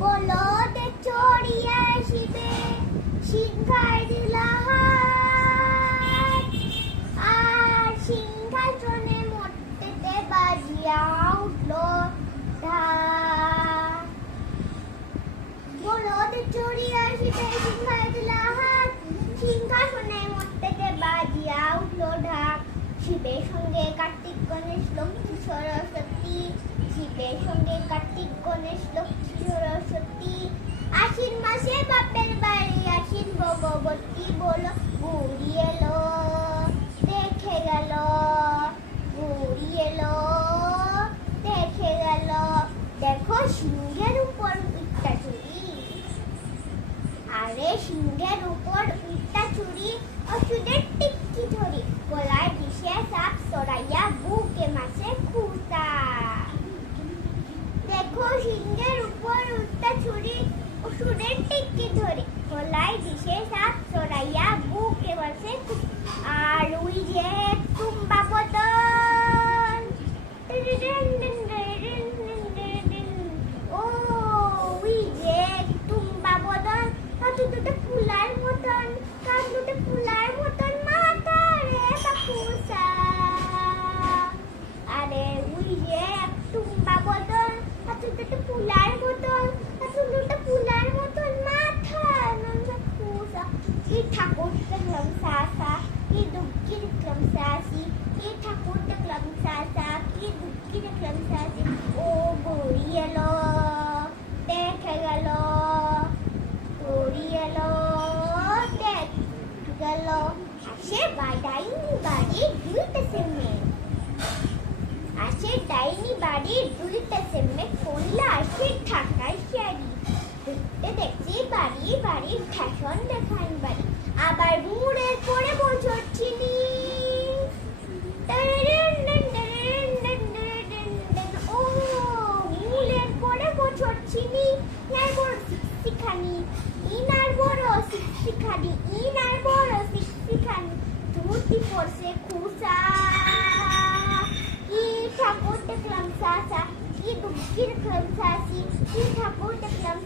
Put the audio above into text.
বলদে চড়িয়া আসিবে সিংহায় দিলা হাত, আর সিংহাসনে মর্তেতে বাজিয়া উঠল ঢাক। বলদে চড়িয়া আসিবে সিংহায় দিলা হাত, সিংহাসনে মর্তেতে বাজিয়া উঠল ঢাক। শিবের সঙ্গে কার্তিক গণেশ লক্ষ্মী সরস্বতী, শিবের সঙ্গে কার্তিক গণেশ লক্ষ্মী সরস্বতী। আশ্বিন মাসে বাপের বাড়ি আশ্বিন ভগবতী বলো বুড়ি এলো, দেখে গেল বুড়ি এলো, দেখে গেল। দেখো সিংহের উপর উঠটা চুরি, আরে সিংহের উপর উঠটা চুরি, ওষুধের টিক্কি ধরি, গলায় বিষে সাপ সরাইয়া বুকে মাসে খুঁটা। দেখো সিংহের উপর উঠটা চুরি, ওষুধের টিক্কি ধরি, গলায় বিষে সাপ সরাইয়া বুকে মাসে খুঁটা। আর ওই যে তুম্বা বদন, ও ওই যে তুম্বা বদন, কাঁদু দুটো ফুলার মতন, কাঁদু দুটো ফুলার মতন মাথা রে বাপুসা। আরে ওই যে তুম্বা বদন, কাঁদু দুটো ফুলার মতন, কাঁদু দুটো ফুলার মতন মাথা বাপুসা। কি ঠাকুর দেখলাম সাসা, কি দুঃখী দেখলাম সাসি, কি ঠাকুর দেখলাম সাসা, কি দুঃখী দেখলাম সাসি। ও বুড়ি এলো, দেখে গেল বুড়ি এলো, দেখে গেল। আসে ডাইনি বাড়ি দুইটাছে মেয়ে, আসে ডাইনি বাড়ি দুইটাছে মেয়ে, করলে আসে ঢাকায় শাড়ি। দেখতে দেখছি বাড়ি বাড়ি ফ্যাশন দেখান বাড়ি, আবার মুড়ের পরে বছর চিনি। ও মুলের পরে বছর চিনি, ইনার বড় শিক্ষিখানি, ইনার বড় শিক্ষিখানি, ইনার বড় শিক্ষিখানি। ধুতি পরছে খুসা, কি ঠাকুর দেখলাম সাসা, কি দুঃখী দেখলাম সাসি, কি ঠাকুর দেখলাম